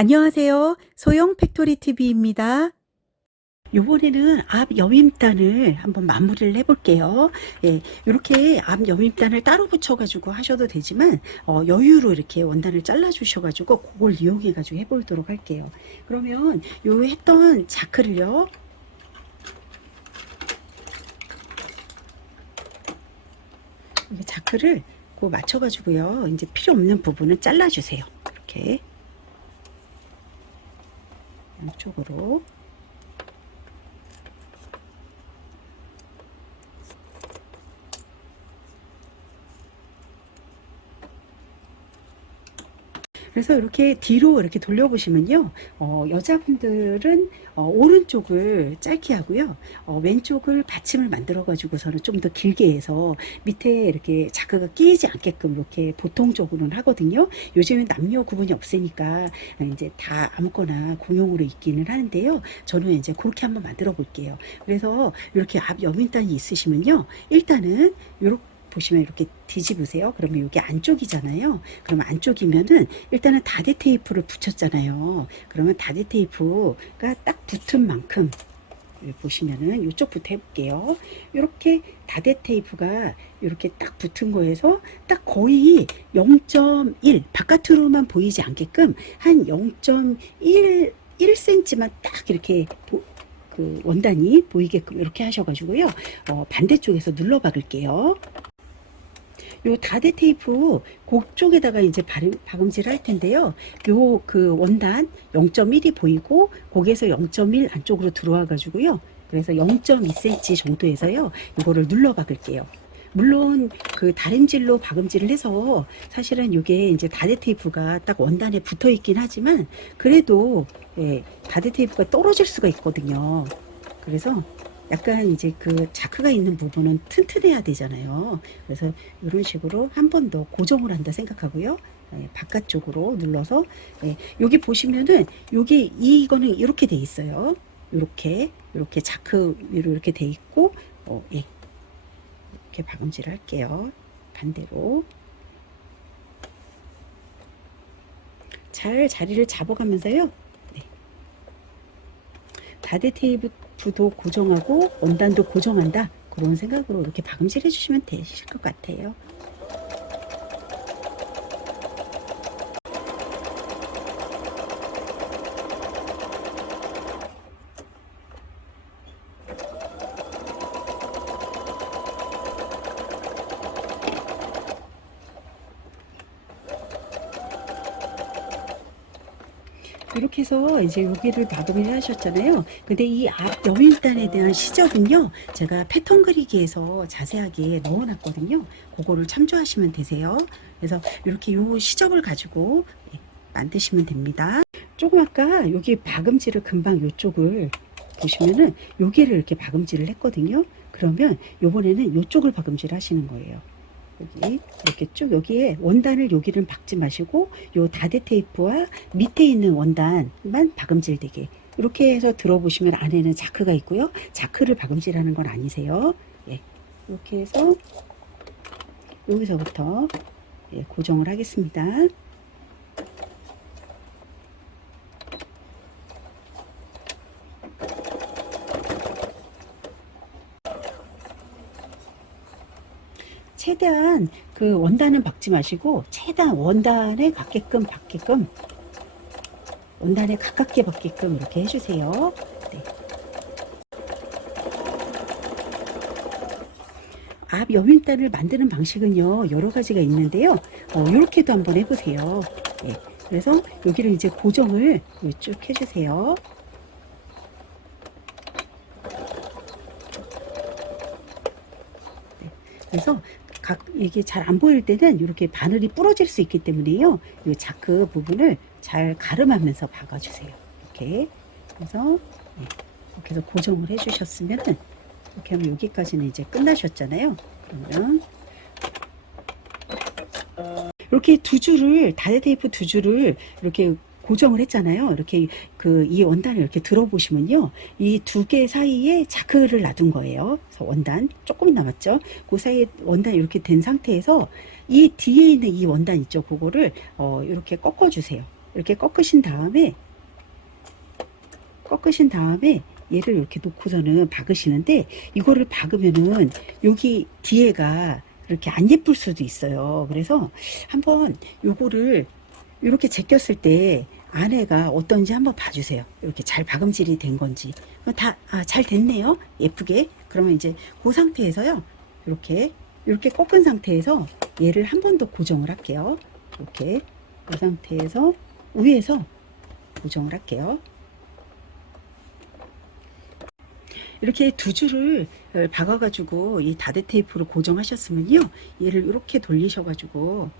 안녕하세요. 소영 팩토리 TV입니다. 요번에는 앞 여밈단을 한번 마무리를 해볼게요. 예, 이렇게 앞 여밈단을 따로 붙여가지고 하셔도 되지만, 여유로 이렇게 원단을 잘라주셔가지고, 그걸 이용해가지고 해보도록 할게요. 그러면 요 했던 자크를요, 이 자크를 그 맞춰가지고요, 이제 필요 없는 부분은 잘라주세요. 이렇게. 양쪽으로. 그래서 이렇게 뒤로 이렇게 돌려보시면요. 여자분들은 오른쪽을 짧게 하고요. 왼쪽을 받침을 만들어 가지고서는 좀 더 길게 해서 밑에 이렇게 자크가 끼이지 않게끔 이렇게 보통적으로는 하거든요. 요즘은 남녀 구분이 없으니까 이제 다 아무거나 공용으로 입기는 하는데요. 저는 이제 그렇게 한번 만들어 볼게요. 그래서 이렇게 앞 여민단이 있으시면요. 일단은 이렇게 보시면 이렇게 뒤집으세요. 그러면 이게 안쪽이잖아요. 그러면 안쪽이면은 일단은 다대 테이프를 붙였잖아요. 그러면 다대 테이프가 딱 붙은 만큼 보시면은 이쪽부터 해볼게요. 이렇게 다대 테이프가 이렇게 딱 붙은 거에서 딱 거의 0.1 바깥으로만 보이지 않게끔 한 0.1 1cm만 딱 이렇게 그 원단이 보이게끔 이렇게 하셔가지고요. 반대쪽에서 눌러 박을게요. 요 다대 테이프 그쪽에다가 이제 박음질 할 텐데요. 요 그 원단 0.1이 보이고 거기에서 0.1 안쪽으로 들어와 가지고요. 그래서 0.2cm 정도에서요. 이거를 눌러 박을게요. 물론 그 다림질로 박음질을 해서 사실은 이게 이제 다대 테이프가 딱 원단에 붙어 있긴 하지만 그래도 예, 다대 테이프가 떨어질 수가 있거든요. 그래서 약간 이제 그 자크가 있는 부분은 튼튼해야 되잖아요. 그래서 이런 식으로 한 번 더 고정을 한다 생각하고요. 예, 바깥쪽으로 눌러서 예, 여기 보시면은 여기 이거는 이렇게 돼 있어요. 이렇게 자크 위로 이렇게 돼 있고 예, 이렇게 박음질을 할게요. 반대로 잘 자리를 잡아가면서요. 네. 다대 테이프도 고정하고 원단도 고정한다. 그런 생각으로 이렇게 박음질 해주시면 되실 것 같아요. 이렇게 해서 이제 여기를 마무리를 하셨잖아요. 근데 이 앞 여밀단에 대한 시접은요, 제가 패턴 그리기에서 자세하게 넣어놨거든요. 그거를 참조하시면 되세요. 그래서 이렇게 요 시접을 가지고 만드시면 됩니다. 조금 아까 여기 박음질을 금방 요쪽을 보시면은 여기를 이렇게 박음질을 했거든요. 그러면 요번에는 요쪽을 박음질 하시는 거예요. 여기 이렇게 쭉 여기에 원단을 여기를 박지 마시고 요 다대 테이프와 밑에 있는 원단만 박음질 되게 이렇게 해서 들어보시면 안에는 자크가 있고요. 자크를 박음질하는 건 아니세요. 예, 이렇게 해서 여기서부터 예, 고정을 하겠습니다. 최대한 그 원단은 박지 마시고 최대한 원단에 원단에 가깝게 받게끔 이렇게 해주세요. 네. 앞 여민단을 만드는 방식은요 여러 가지가 있는데요. 이렇게도 한번 해보세요. 네. 그래서 여기를 이제 고정을 쭉 해주세요. 네. 그래서 이게 잘 안 보일 때는 이렇게 바늘이 부러질 수 있기 때문에요. 이 자크 부분을 잘 가름하면서 박아주세요. 이렇게. 그래서 네, 이렇게 해서 고정을 해주셨으면 이렇게 하면 여기까지는 이제 끝나셨잖아요. 그러면 이렇게 두 줄을 다대 테이프 두 줄을 이렇게 고정을 했잖아요. 이렇게 이 원단을 이렇게 들어보시면요. 이 두 개 사이에 자크를 놔둔 거예요. 그래서 원단 조금 남았죠. 그 사이에 원단이 이렇게 된 상태에서 이 뒤에 있는 이 원단 있죠. 그거를 이렇게 꺾어주세요. 이렇게 꺾으신 다음에 얘를 이렇게 놓고서는 박으시는데, 이거를 박으면은 여기 뒤에가 이렇게 안 예쁠 수도 있어요. 그래서 한번 요거를 이렇게 제꼈을 때 안에가 어떤지 한번 봐주세요. 이렇게 잘 박음질이 된 건지. 잘 됐네요. 예쁘게. 그러면 이제 그 상태에서요. 이렇게 꺾은 상태에서 얘를 한 번 더 고정을 할게요. 이렇게 그 상태에서 위에서 고정을 할게요. 이렇게 두 줄을 박아가지고 이 다대 테이프로 고정하셨으면요, 얘를 이렇게 돌리셔가지고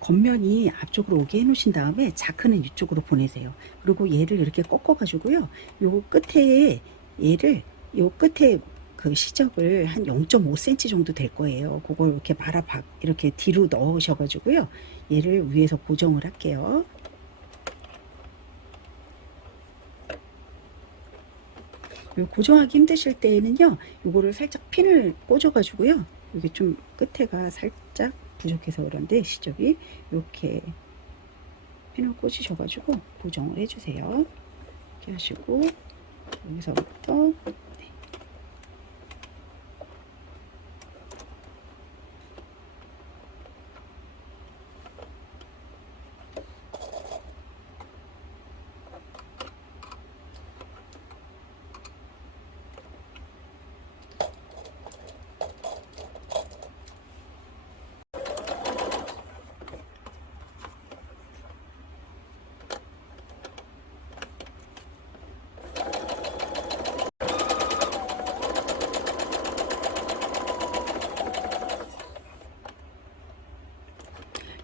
겉면이 앞쪽으로 오게 해 놓으신 다음에 자크는 이쪽으로 보내세요. 그리고 얘를 이렇게 꺾어 가지고요, 요 끝에 그 시접을 한 0.5cm 정도 될 거예요. 그걸 이렇게 이렇게 뒤로 넣으셔 가지고요, 얘를 위에서 고정을 할게요. 고정하기 힘드실 때에는요, 요거를 살짝 핀을 꽂아 가지고요, 여기 좀 끝에가 살짝 부족해서 그런데 시접이 이렇게 핀을 꽂으셔 가지고 고정을 해 주세요. 이렇게 하시고 여기서부터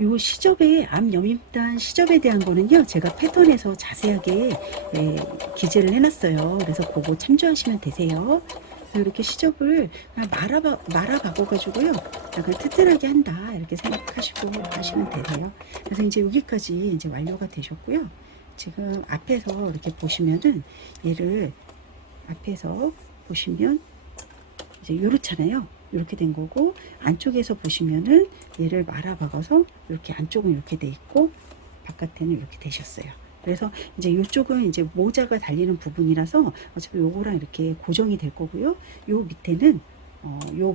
요 시접의 앞 여밈단 시접에 대한 거는요, 제가 패턴에서 자세하게 기재를 해놨어요. 그래서 그거 참조하시면 되세요. 이렇게 시접을 그냥 말아 박아가지고요, 약간 튼튼하게 한다 이렇게 생각하시고 하시면 되세요. 그래서 이제 여기까지 이제 완료가 되셨고요. 지금 앞에서 이렇게 보시면은 얘를 앞에서 보시면 이제 요렇잖아요. 이렇게 된 거고, 안쪽에서 보시면은 얘를 말아 박아서 이렇게 안쪽은 이렇게 돼 있고 바깥에는 이렇게 되셨어요. 그래서 이제 이쪽은 이제 모자가 달리는 부분이라서 어차피 요거랑 이렇게 고정이 될 거고요. 요 밑에는 요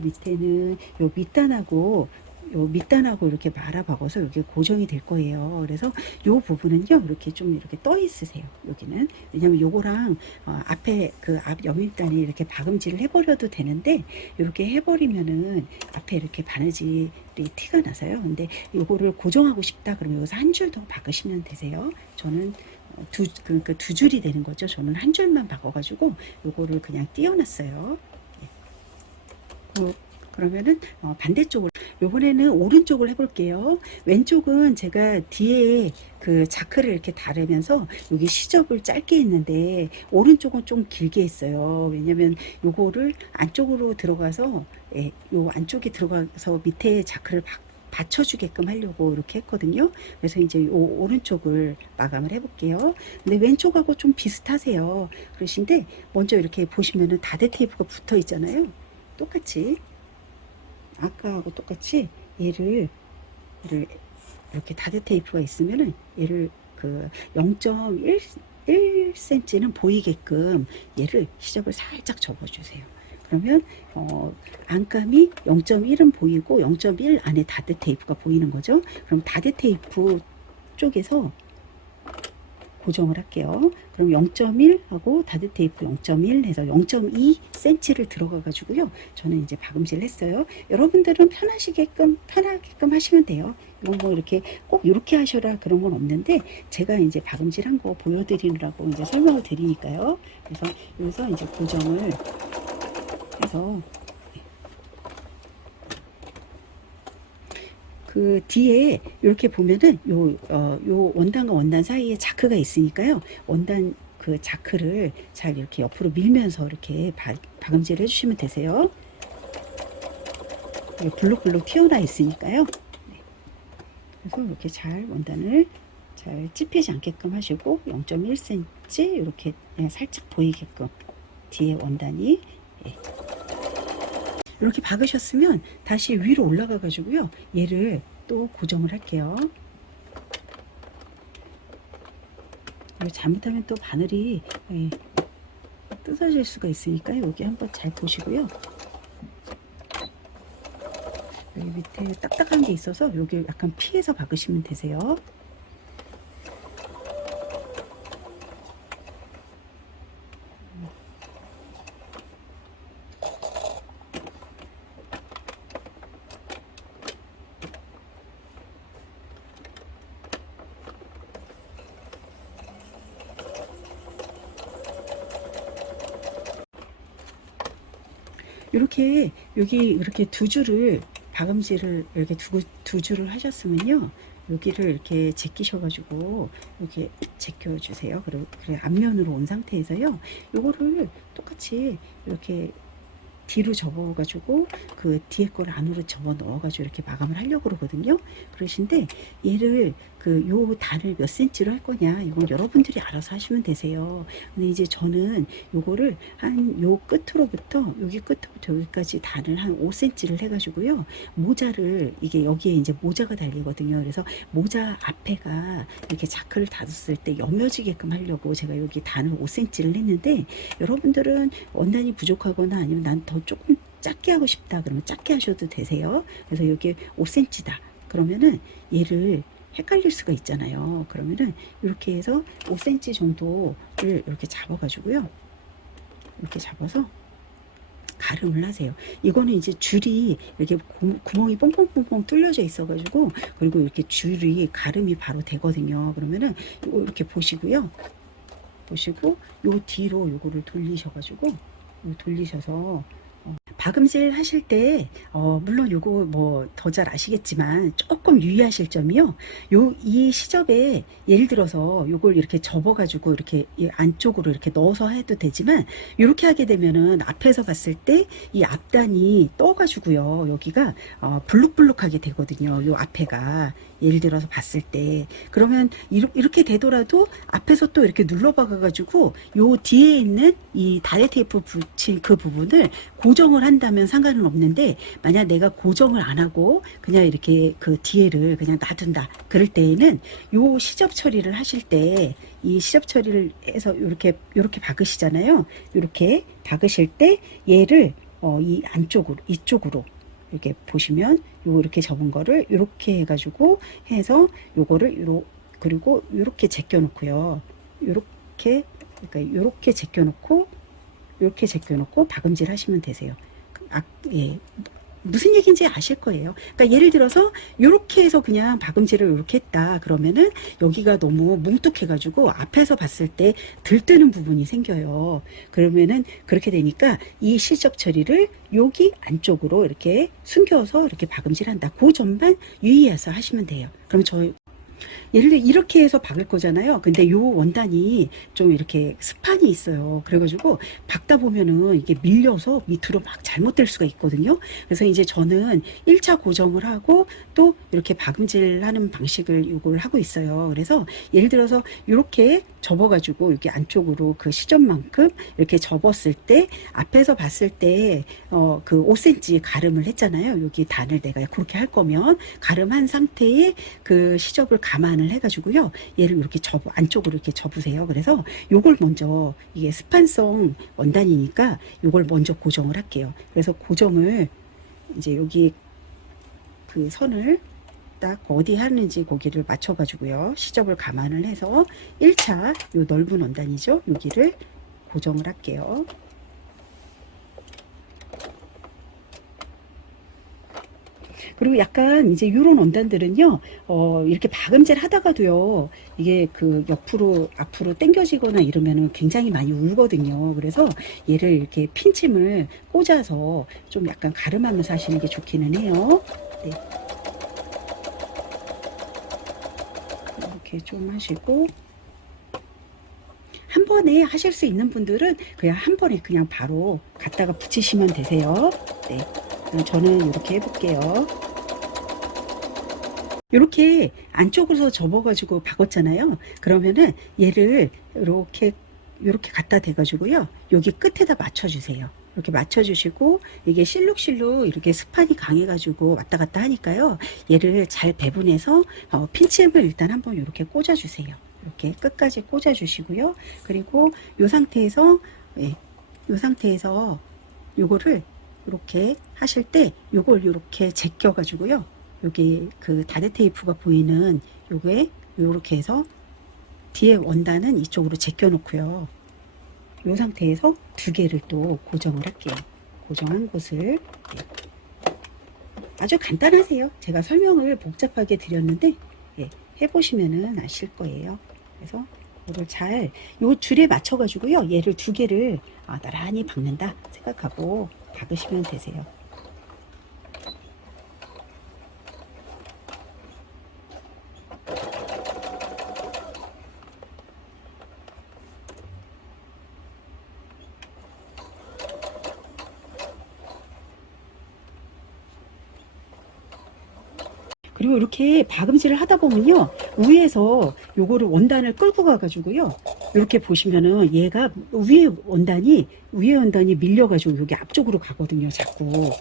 밑단하고 이렇게 말아 박아서 여기 고정이 될 거예요. 그래서 요 부분은요, 이렇게 좀 이렇게 떠 있으세요. 여기는 왜냐면 요거랑 앞에 그 앞 여밀단이 이렇게 박음질을 해버려도 되는데, 이렇게 해버리면은 앞에 이렇게 바느질이 티가 나서요. 근데 요거를 고정하고 싶다 그러면 여기서 한 줄 더 박으시면 되세요. 저는 두 줄이 되는 거죠. 저는 한 줄만 박아가지고 요거를 그냥 띄워놨어요. 그러면은 반대쪽을, 요번에는 오른쪽을 해볼게요. 왼쪽은 제가 뒤에 그 자크를 이렇게 다르면서 여기 시접을 짧게 했는데, 오른쪽은 좀 길게 했어요. 왜냐면 요거를 안쪽으로 들어가서, 요 안쪽에 들어가서 밑에 자크를 받쳐주게끔 하려고 이렇게 했거든요. 그래서 이제 요 오른쪽을 마감을 해볼게요. 근데 왼쪽하고 좀 비슷하세요. 그러신데 먼저 이렇게 보시면은 다대 테이프가 붙어 있잖아요. 똑같이 아까하고 똑같이 얘를 이렇게 다대 테이프가 있으면은 얘를 그 0.1cm는 보이게끔 얘를 시접을 살짝 접어주세요. 그러면 안감이 0.1은 보이고 0.1 안에 다대 테이프가 보이는 거죠. 그럼 다대 테이프 쪽에서 고정을 할게요. 그럼 0.1 하고 다대 테이프 0.1 해서 0.2cm를 들어가 가지고요, 저는 이제 박음질을 했어요. 여러분들은 편하게끔 하시면 돼요. 이건 뭐 이렇게 꼭 이렇게 하셔라 그런 건 없는데, 제가 이제 박음질한 거 보여드리느라고 이제 설명을 드리니까요. 그래서 여기서 이제 고정을 해서 그 뒤에 이렇게 보면은 요 원단과 원단 사이에 자크가 있으니까요. 원단 그 자크를 잘 이렇게 옆으로 밀면서 이렇게 박음질을 해주시면 되세요. 블록블록 튀어나 있으니까요. 네. 그래서 이렇게 잘 원단을 잘 찝히지 않게끔 하시고 0.1cm 이렇게 살짝 보이게끔 뒤에 원단이 이렇게 박으셨으면 다시 위로 올라가 가지고요, 얘를 또 고정을 할게요. 그리고 잘못하면 또 바늘이 예, 뜯어질 수가 있으니까 여기 한번 잘 보시고요. 여기 밑에 딱딱한 게 있어서 여기 약간 피해서 박으시면 되세요. 이렇게 여기 이렇게 두 줄을 박음질을 이렇게 두 줄을 하셨으면요. 여기를 이렇게 제끼셔가지고 여기 제껴주세요. 그리고 그래 앞면으로 온 상태에서요. 요거를 똑같이 이렇게 뒤로 접어가지고 그 뒤에 걸 안으로 접어 넣어가지고 이렇게 마감을 하려고 그러거든요. 그러신데 얘를 그 요 단을 몇 센치로 할 거냐 이건 여러분들이 알아서 하시면 되세요. 근데 이제 저는 요거를 한 요 끝으로부터 여기 끝부터 여기까지 단을 한 5cm를 해가지고요. 모자를 이게 여기에 이제 모자가 달리거든요. 그래서 모자 앞에가 이렇게 자크를 닫았을 때 여며지게끔 하려고 제가 여기 단을 5cm를 했는데 여러분들은 원단이 부족하거나 아니면 난 더 조금 작게 하고 싶다 그러면 작게 하셔도 되세요. 그래서 여기 5cm다 그러면은 얘를 헷갈릴 수가 있잖아요. 그러면은 이렇게 해서 5cm 정도를 이렇게 잡아 가지고요. 이렇게 잡아서 가름을 하세요. 이거는 이제 줄이 이렇게 구멍이 뽕뽕뽕뽕 뚫려져 있어 가지고 그리고 이렇게 줄이 가름이 바로 되거든요. 그러면은 이렇게 보시고요. 보시고 요 뒤로 요거를 돌리셔 가지고 돌리셔서 박음질 하실 때 물론 요거 뭐 더 잘 아시겠지만 조금 유의하실 점이요. 요 이 시접에 예를 들어서 요걸 이렇게 접어 가지고 이렇게 이 안쪽으로 이렇게 넣어서 해도 되지만 이렇게 하게 되면은 앞에서 봤을 때 이 앞단이 떠 가지고요. 여기가 불룩불룩하게 되거든요. 요 앞에가 예를 들어서 봤을 때 그러면 이렇게 되더라도 앞에서 또 이렇게 눌러 박아 가지고 요 뒤에 있는 이 다리 테이프 붙인 그 부분을 고정을 한다면 상관은 없는데 만약 내가 고정을 안 하고 그냥 이렇게 그 뒤에를 그냥 놔둔다 그럴 때에는 요 시접 처리를 하실 때 이 시접 처리를 해서 요렇게 박으시잖아요. 요렇게 박으실 때 얘를 이 안쪽으로 이쪽으로 이렇게 보시면 요렇게 접은 거를 요렇게 해가지고 해서 요거를 그리고 요렇게 제껴 놓고요. 요렇게 그러니까 요렇게 제껴 놓고 이렇게 제껴놓고 박음질 하시면 되세요. 예. 무슨 얘기인지 아실 거예요. 그러니까 예를 들어서 이렇게 해서 그냥 박음질을 이렇게 했다 그러면은 여기가 너무 뭉툭해가지고 앞에서 봤을 때 들뜨는 부분이 생겨요. 그러면은 그렇게 되니까 이 시접 처리를 여기 안쪽으로 이렇게 숨겨서 이렇게 박음질한다. 그 점만 유의해서 하시면 돼요. 그럼 예를 들어 이렇게 해서 박을 거잖아요. 근데 요 원단이 좀 이렇게 스판이 있어요. 그래가지고 박다 보면은 이게 밀려서 밑으로 막 잘못될 수가 있거든요. 그래서 이제 저는 1차 고정을 하고 또 이렇게 박음질 하는 방식을 이걸 하고 있어요. 그래서 예를 들어서 이렇게 접어가지고 여기 안쪽으로 그 시접만큼 이렇게 접었을 때 앞에서 봤을 때 그 5cm 가름을 했잖아요. 여기 단을 내가 그렇게 할 거면 가름한 상태에 그 시접을 감안을 해가지고요. 얘를 이렇게 안쪽으로 이렇게 접으세요. 그래서 요걸 먼저 이게 스판성 원단이니까 요걸 먼저 고정을 할게요. 그래서 고정을 이제 여기 그 선을 딱 어디 하는지 거기를 맞춰 가지고요. 시접을 감안을 해서 1차 요 넓은 원단이죠. 여기를 고정을 할게요. 그리고 약간 이제 이런 원단들은요, 이렇게 박음질 하다가도요, 이게 그 옆으로, 앞으로 당겨지거나 이러면은 굉장히 많이 울거든요. 그래서 얘를 이렇게 핀침을 꽂아서 좀 약간 가름하면서 하시는 게 좋기는 해요. 네. 이렇게 좀 하시고, 한 번에 하실 수 있는 분들은 그냥 한 번에 그냥 바로 갖다가 붙이시면 되세요. 네. 저는 이렇게 해볼게요. 이렇게 안쪽으로 접어가지고 박았잖아요. 그러면은 얘를 이렇게 갖다 대가지고요. 여기 끝에다 맞춰주세요. 이렇게 맞춰주시고 이게 실룩실룩 이렇게 스판이 강해가지고 왔다 갔다 하니까요. 얘를 잘 배분해서 핀칩을 일단 한번 이렇게 꽂아주세요. 이렇게 끝까지 꽂아 주시고요. 그리고 이 상태에서 예, 이 상태에서 요거를 이렇게 하실 때 요걸 이렇게 제껴 가지고요. 여기 그 다드 테이프가 보이는 요게 요렇게 해서 뒤에 원단은 이쪽으로 제껴 놓고요. 이 상태에서 두 개를 또 고정을 할게요. 고정한 곳을 아주 간단하세요. 제가 설명을 복잡하게 드렸는데 해보시면은 아실 거예요. 그래서 이거를 잘 요 줄에 맞춰 가지고요. 얘를 두 개를 나란히 박는다 생각하고 박으시면 되세요. 그리고 이렇게 박음질을 하다 보면요, 위에서 요거를 원단을 끌고 가가지고요, 이렇게 보시면은 얘가 위에 원단이 밀려가지고 여기 앞쪽으로 가거든요. 자꾸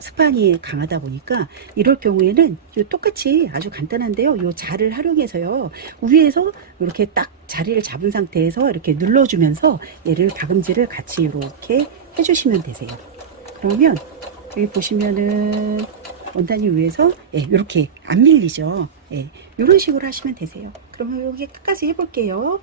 스판이 강하다 보니까 이럴 경우에는 똑같이 아주 간단한데요, 요 자를 활용해서요, 위에서 이렇게 딱 자리를 잡은 상태에서 이렇게 눌러주면서 얘를 박음질을 같이 이렇게 해주시면 되세요. 그러면 여기 보시면은 원단이 위에서 이렇게 안 밀리죠. 이런 식으로 하시면 되세요. 그러면 여기 끝까지 해볼게요.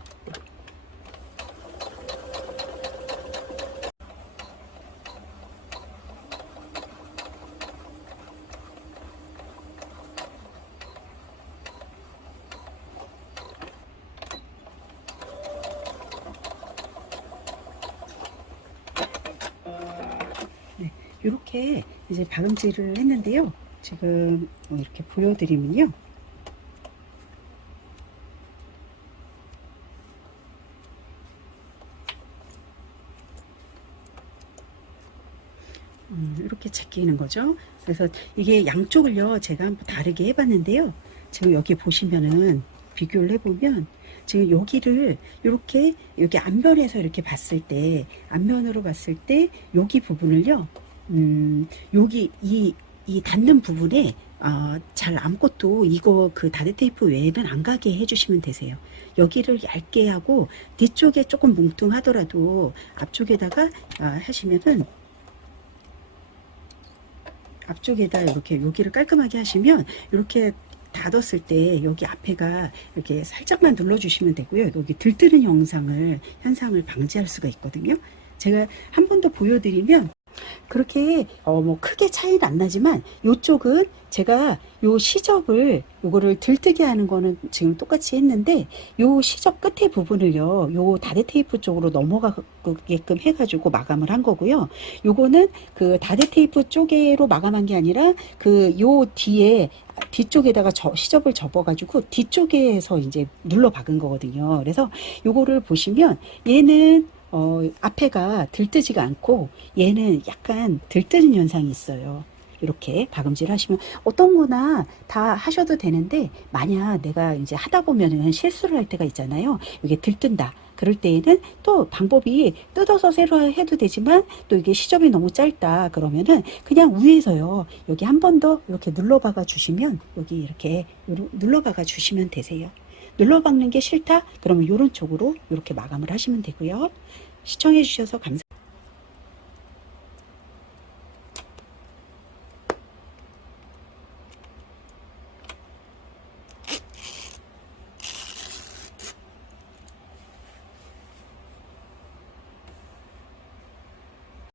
네, 이렇게 이제 박음질을 했는데요. 지금 이렇게 보여드리면요. 이렇게 제끼는 거죠. 그래서 이게 양쪽을요, 제가 한번 다르게 해봤는데요. 지금 여기 보시면은 비교를 해보면 지금 여기를 이렇게 여기 앞면에서 이렇게 봤을 때, 앞면으로 봤을 때 여기 부분을요, 여기 이 닿는 부분에 잘 아무것도 이거 그 다드 테이프 외에는 안 가게 해주시면 되세요. 여기를 얇게 하고 뒤쪽에 조금 뭉퉁하더라도 앞쪽에다가 하시면은, 앞쪽에다 이렇게 여기를 깔끔하게 하시면 이렇게 닫았을 때 여기 앞에가 이렇게 살짝만 눌러주시면 되고요. 여기 들뜨는 현상을 방지할 수가 있거든요. 제가 한 번 더 보여드리면 그렇게 뭐 크게 차이는 안 나지만 요쪽은 제가 요 시접을 요거를 들뜨게 하는 거는 지금 똑같이 했는데 요 시접 끝에 부분을요 요 다드 테이프 쪽으로 넘어가게끔 해가지고 마감을 한 거고요. 요거는 그 다드 테이프 쪽으로 마감한 게 아니라 그 요 뒤쪽에다가 시접을 접어가지고 뒤쪽에서 이제 눌러 박은 거거든요. 그래서 요거를 보시면 얘는 앞에가 들뜨지가 않고 얘는 약간 들뜨는 현상이 있어요. 이렇게 박음질 하시면 어떤 거나 다 하셔도 되는데 만약 내가 이제 하다 보면은 실수를 할 때가 있잖아요. 이게 들뜬다. 그럴 때에는 또 방법이 뜯어서 새로 해도 되지만 또 이게 시접이 너무 짧다 그러면은 그냥 위에서요. 여기 한 번 더 이렇게 눌러 박아 주시면 여기 이렇게 눌러 박아 주시면 되세요. 눌러 박는 게 싫다? 그러면 이런 쪽으로 이렇게 마감을 하시면 되고요. 시청해 주셔서 감사합니다.